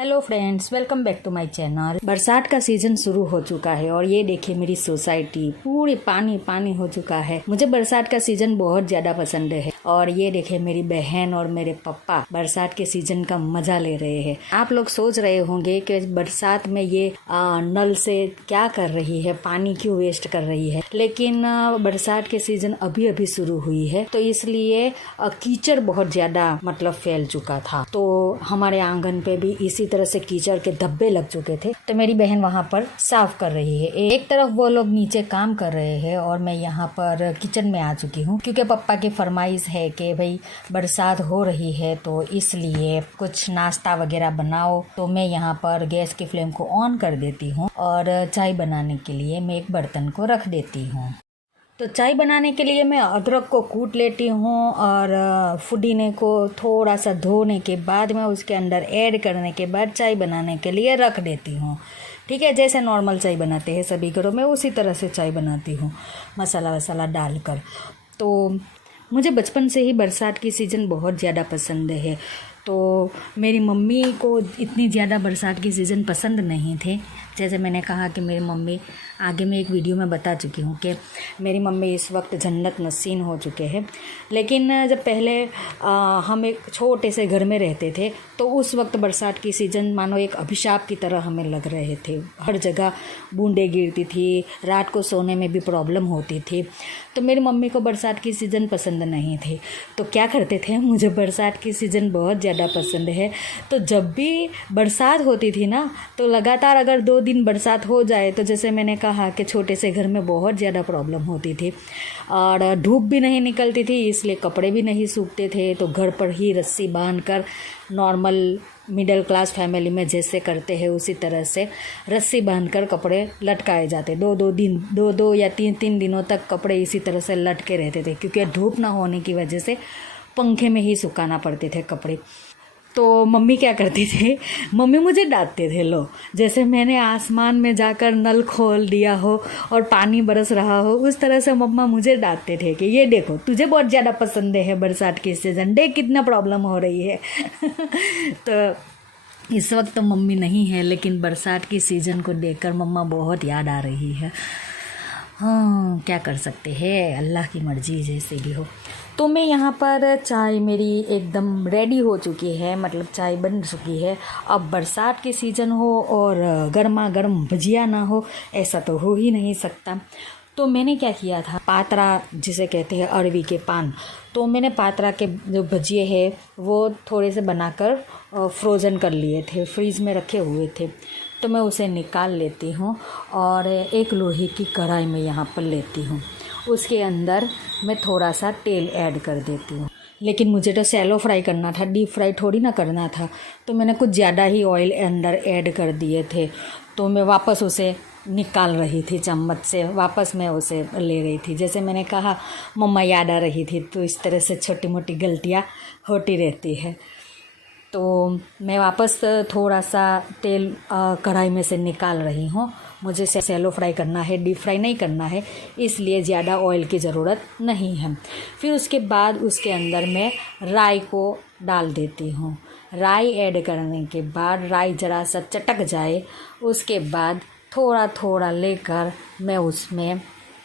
Hello friends, welcome back to my channel. बरसात का season शुरू हो चुका है और ये देखिए मेरी सोसाइटी पूरी पानी पानी हो चुका है। मुझे बरसात का सीजन बहुत ज्यादा पसंद है और ये देखिए मेरी बहन और मेरे पापा बरसात के सीजन का मजा ले रहे हैं। आप लोग सोच रहे होंगे कि बरसात में ये नल से क्या कर रही है, पानी क्यों वेस्ट कर रही है, लेकिन बरसात के सीजन अभी अभी शुरू हुई है तो इसलिए कीचड़ बहुत ज्यादा फैल चुका था। तो हमारे आंगन पे भी इसी तरह से कीचड़ के धब्बे लग चुके थे तो मेरी बहन वहाँ पर साफ कर रही है। एक तरफ वो लोग नीचे काम कर रहे हैं और मैं यहाँ पर किचन में आ चुकी हूँ क्योंकि पापा की फरमाइश है कि भाई बरसात हो रही है तो इसलिए कुछ नाश्ता वगैरह बनाओ। तो मैं यहाँ पर गैस की फ्लेम को ऑन कर देती हूँ और चाय बनाने के लिए मैं एक बर्तन को रख देती हूँ। तो चाय बनाने के लिए मैं अदरक को कूट लेती हूँ और पुदीने को थोड़ा सा धोने के बाद मैं उसके अंदर ऐड करने के बाद चाय बनाने के लिए रख देती हूँ। ठीक है, जैसे नॉर्मल चाय बनाते हैं सभी घरों में उसी तरह से चाय बनाती हूँ मसाला वसाला डालकर। तो मुझे बचपन से ही बरसात की सीज़न बहुत ज़्यादा पसंद है। तो मेरी मम्मी को इतनी ज़्यादा बरसात की सीज़न पसंद नहीं थे। जैसे मैंने कहा कि मेरी मम्मी, आगे मैं एक वीडियो में बता चुकी हूँ कि मेरी मम्मी इस वक्त जन्नत नसीन हो चुके हैं। लेकिन जब पहले हम एक छोटे से घर में रहते थे तो उस वक्त बरसात की सीज़न मानो एक अभिशाप की तरह हमें लग रहे थे। हर जगह बूंदें गिरती थी, रात को सोने में भी प्रॉब्लम होती थी। तो मेरी मम्मी को बरसात की सीज़न पसंद नहीं थी। तो क्या करते थे, मुझे बरसात की सीज़न बहुत ज़्यादा पसंद है। तो जब भी बरसात होती थी ना तो लगातार अगर 2 दिन बरसात हो जाए तो जैसे मैंने कहा कि छोटे से घर में बहुत ज़्यादा प्रॉब्लम होती थी और धूप भी नहीं निकलती थी, इसलिए कपड़े भी नहीं सूखते थे। तो घर पर ही रस्सी बांधकर नॉर्मल मिडिल क्लास फैमिली में जैसे करते हैं उसी तरह से रस्सी बांधकर कपड़े लटकाए जाते। 2 या 3 दिनों तक कपड़े इसी तरह से लटके रहते थे क्योंकि धूप ना होने की वजह से पंखे में ही सुखाना पड़ते थे कपड़े। तो मम्मी क्या करती थी, मम्मी मुझे डांटते थे। लो, जैसे मैंने आसमान में जाकर नल खोल दिया हो और पानी बरस रहा हो उस तरह से मम्मा मुझे डांटते थे कि ये देखो तुझे बहुत ज़्यादा पसंद है बरसात की सीज़न, देख कितना प्रॉब्लम हो रही है। तो इस वक्त तो मम्मी नहीं है लेकिन बरसात की सीज़न को देखकर मम्मा बहुत याद आ रही है। हाँ, क्या कर सकते हैं, अल्लाह की मर्जी जैसे भी हो। तो मैं यहाँ पर चाय मेरी एकदम रेडी हो चुकी है, चाय बन चुकी है। अब बरसात की सीज़न हो और गर्मा गर्म भजिया ना हो ऐसा तो हो ही नहीं सकता। तो मैंने क्या किया था, पात्रा जिसे कहते हैं अरवी के पान, तो मैंने पात्रा के जो भजिए हैं वो थोड़े से बनाकर फ्रोज़न कर लिए थे, फ्रीज़ में रखे हुए थे। तो मैं उसे निकाल लेती हूँ और एक लोहे की कढ़ाई में यहाँ पर लेती हूँ। उसके अंदर मैं थोड़ा सा तेल ऐड कर देती हूँ। लेकिन मुझे तो शैलो फ्राई करना था, डीप फ्राई थोड़ी ना करना था। तो मैंने कुछ ज़्यादा ही ऑयल अंदर ऐड कर दिए थे। तो मैं वापस उसे निकाल रही थी चम्मच से, वापस मैं उसे ले रही थी। जैसे मैंने कहा मम्मा याद आ रही थी, तो इस तरह से छोटी मोटी गलतियाँ होती रहती है। तो मैं वापस थोड़ा सा तेल कढ़ाई में से निकाल रही हूँ। मुझे शैलो फ्राई करना है, डीप फ्राई नहीं करना है, इसलिए ज़्यादा ऑयल की ज़रूरत नहीं है। फिर उसके बाद उसके अंदर मैं राई को डाल देती हूँ। राई ऐड करने के बाद राई ज़रा सा चटक जाए उसके बाद थोड़ा थोड़ा लेकर मैं उसमें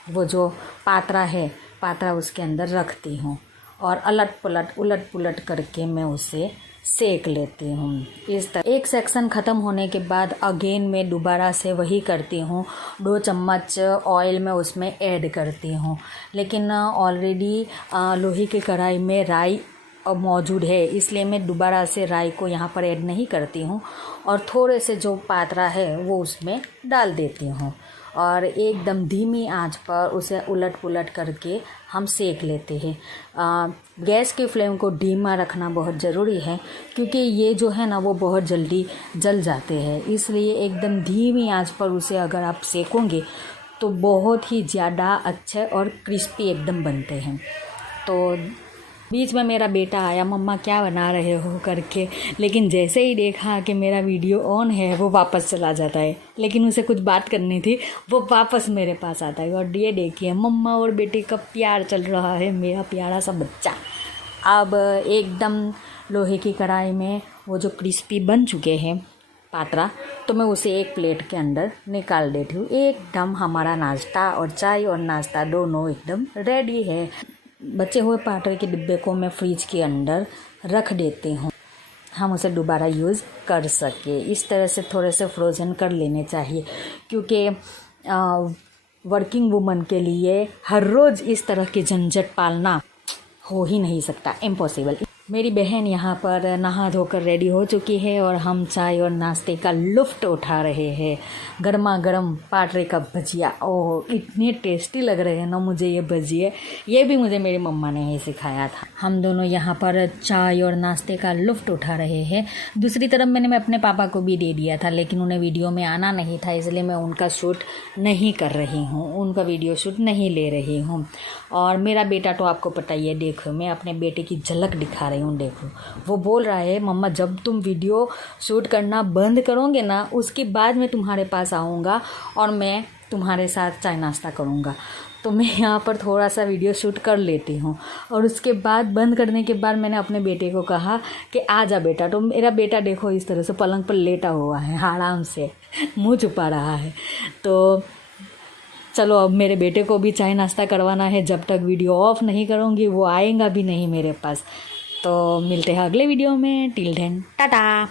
वो जो पात्रा उसके अंदर रखती हूँ और उलट पुलट करके मैं उसे सेक लेती हूँ। इस तरह एक सेक्शन ख़त्म होने के बाद अगेन मैं दोबारा से वही करती हूँ। 2 चम्मच ऑयल में उसमें ऐड करती हूँ, लेकिन ऑलरेडी लोहे की कढ़ाई में राई मौजूद है इसलिए मैं दोबारा से राई को यहाँ पर ऐड नहीं करती हूँ और थोड़े से जो पात्रा है वो उसमें डाल देती हूँ और एकदम धीमी आंच पर उसे उलट पुलट करके हम सेक लेते हैं। गैस की फ्लेम को धीमा रखना बहुत ज़रूरी है क्योंकि ये जो है ना वो बहुत जल्दी जल जाते हैं, इसलिए एकदम धीमी आंच पर उसे अगर आप सेकोगे तो बहुत ही ज़्यादा अच्छे और क्रिस्पी एकदम बनते हैं। तो बीच में मेरा बेटा आया, मम्मा क्या बना रहे हो करके, लेकिन जैसे ही देखा कि मेरा वीडियो ऑन है वो वापस चला जाता है। लेकिन उसे कुछ बात करनी थी, वो वापस मेरे पास आता है। और ये देखिए मम्मा और बेटे का प्यार चल रहा है, मेरा प्यारा सा बच्चा। अब एकदम लोहे की कढ़ाई में वो जो क्रिस्पी बन चुके हैं पात्रा, तो मैं उसे एक प्लेट के अंदर निकाल देती हूँ। एकदम हमारा नाश्ता और चाय और नाश्ता दोनों एकदम रेडी है। बचे हुए पात्रे के डिब्बे को मैं फ्रिज के अंदर रख देती हूँ, हम उसे दोबारा यूज़ कर सके। इस तरह से थोड़े से फ्रोज़न कर लेने चाहिए, क्योंकि वर्किंग वुमन के लिए हर रोज़ इस तरह के झंझट पालना हो ही नहीं सकता, इम्पॉसिबल। मेरी बहन यहाँ पर नहा धोकर रेडी हो चुकी है और हम चाय और नाश्ते का लुफ्त उठा रहे हैं। गर्मा गर्म पाटरे का भजिया, ओह इतने टेस्टी लग रहे हैं ना मुझे ये भजिए। ये भी मुझे मेरी मम्मा ने ही सिखाया था। हम दोनों यहाँ पर चाय और नाश्ते का लुफ्त उठा रहे हैं। दूसरी तरफ मैंने अपने पापा को भी दे दिया था, लेकिन उन्हें वीडियो में आना नहीं था, इसलिए मैं उनका शूट नहीं कर रही हूँ, उनका वीडियो शूट नहीं ले रही हूँ। और मेरा बेटा तो आपको पता ही है, देखो मैं अपने बेटे की झलक दिखा रही हूँ। देखो वो बोल रहा है मम्मा जब तुम वीडियो शूट करना बंद करोगे ना, उसके बाद मैं तुम्हारे पास आऊँगा और मैं तुम्हारे साथ चाय नाश्ता करूँगा। तो मैं यहाँ पर थोड़ा सा वीडियो शूट कर लेती हूँ और उसके बाद बंद करने के बाद मैंने अपने बेटे को कहा कि आ जा बेटा। तो मेरा बेटा देखो इस तरह से पलंग पर लेटा हुआ है, आराम से मुँह छुपा रहा है। तो चलो अब मेरे बेटे को भी चाय नाश्ता करवाना है, जब तक वीडियो ऑफ नहीं करूँगी वो आएगा भी नहीं मेरे पास। तो मिलते हैं अगले वीडियो में, टिल देन टाटा।